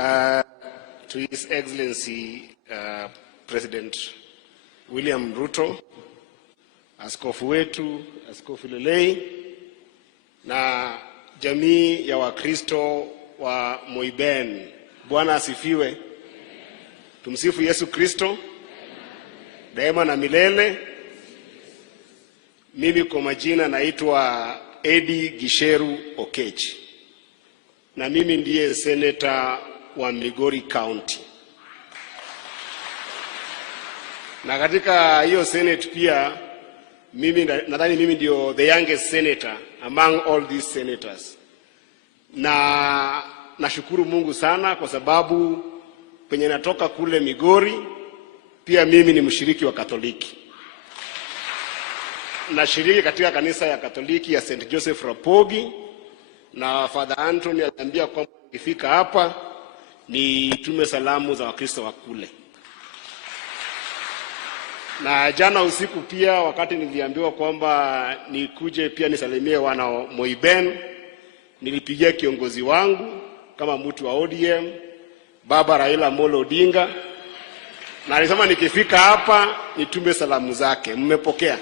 to His Excellency President William Ruto, askofu wetu, askofu Lelei, na jamii ya Wakristo wa Moiben. Bwana asifiwe. Tumsifu Yesu Kristo daima na milele. Mimi kwa majina naitwa Edi Gisheru Okech, na mimi ndiye Senator wa Migori County. Na katika hiyo Senate pia mimi nadhani mimi ndio the youngest senator among all these senators. Na nashukuru Mungu sana kwa sababu penye natoka kule Migori pia mimi ni mshiriki wa Katoliki. Nashiriki katika kanisa ya Katoliki ya St. Joseph Rapogi, na Father Anthony aliambia kwamba nikifika hapa ni tume salamu za Wakristo wa kule. Na jana usiku pia wakati niliambiwa kwamba nikuje pia nisalimie wana Moiben, nilipigia kiongozi wangu kama mtu wa ODM, Baba Raila Amolo Odinga, na alisema nikifika hapa nitume salamu zake. Mmepokea?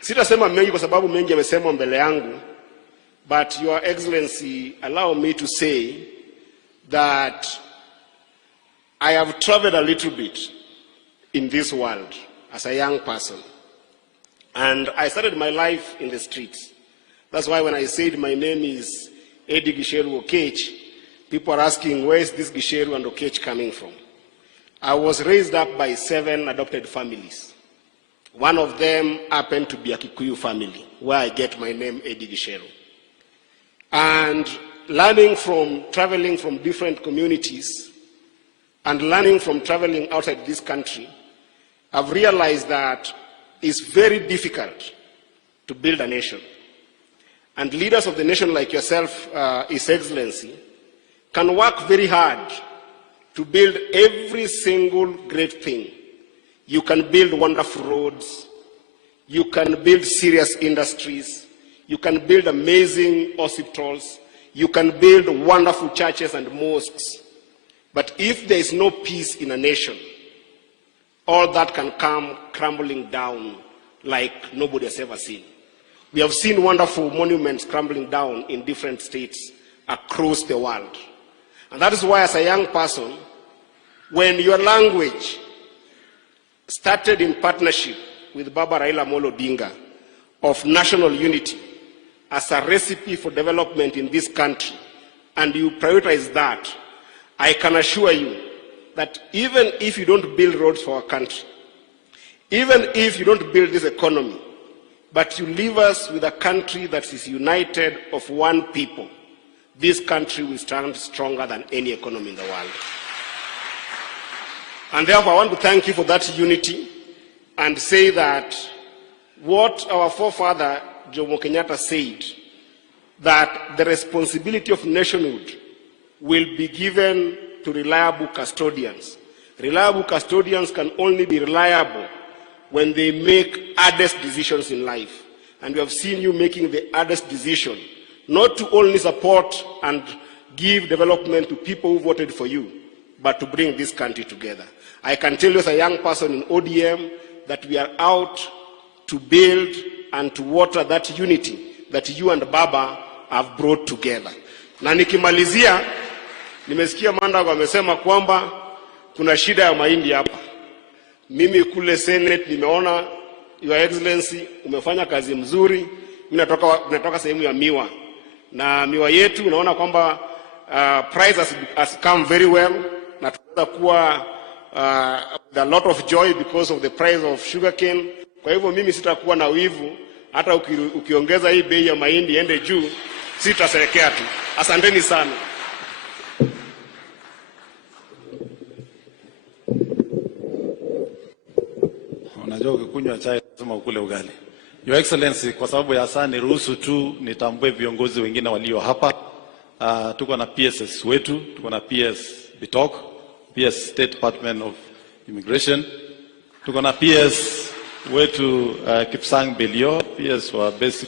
Sitasema mengi kwa sababu mengi yamesemwa mbele yangu, but Your Excellency, allow me to say that I have traveled a little bit in this world as a young person, and I started my life in the streets. That's why when I said my name is Edi Gisheru Okech, people are asking, where is this Gisheru and Okech coming from? I was raised up by 7 adopted families. One of them happened to be a Kikuyu family, where I get my name Edi Gisheru. And traveling from different communities, and learning from traveling outside this country, I've realized that it's very difficult to build a nation. And leaders of the nation like yourself, His Excellency, can work very hard to build every single great thing. You can build wonderful roads, you can build serious industries, you can build amazing hospitals, you can build wonderful churches and mosques. But if there is no peace in a nation, all that can come crumbling down like nobody has ever seen. We have seen wonderful monuments crumbling down in different states across the world. And that is why, as a young person, when your language started in partnership with Baba Raila Amolo Odinga of national unity as a recipe for development in this country, and you prioritize that, I can assure you that even if you don't build roads for our country, even if you don't build this economy, but you leave us with a country that is united of one people, this country will stand stronger than any economy in the world. And therefore, I want to thank you for that unity and say that what our forefather Jomo Kenyatta said, that the responsibility of nationhood will be given to reliable custodians. Reliable custodians can only be reliable when they make hardest decisions in life. And we have seen you making the hardest decision, not to only support and give development to people who voted for you, but to bring this country together. I can tell you as a young person in ODM that we are out to build and to water that unity that you and Baba have brought together. Na nikimalizia, nimesikia Mandago amesema kwamba kuna shida ya mahindi hapa. Mimi kule Senate nimeona Your Excellency umefanya kazi mzuri. Mimi natoka sehemu ya miwa. Na miwa yetu unaona kwamba price has come very well, na tunaweza kuwa with a lot of joy because of the price of sugarcane. Kwa hivyo mimi sitakuwa na wivu, hata ukiongeza hii bei ya mahindi ende juu, sitaserekea tu. Asanteni sana. Unajua ukikunywa chai lazima ukule ugali. Your Excellency, kwa sababu ya saa niruhusu tu nitambue viongozi wengine walio hapa. Tuko na PSS wetu, tuko na PS Bitok, PS State Department of Immigration. Tuko na PS wetu Kipsang Belio, PS wa Basic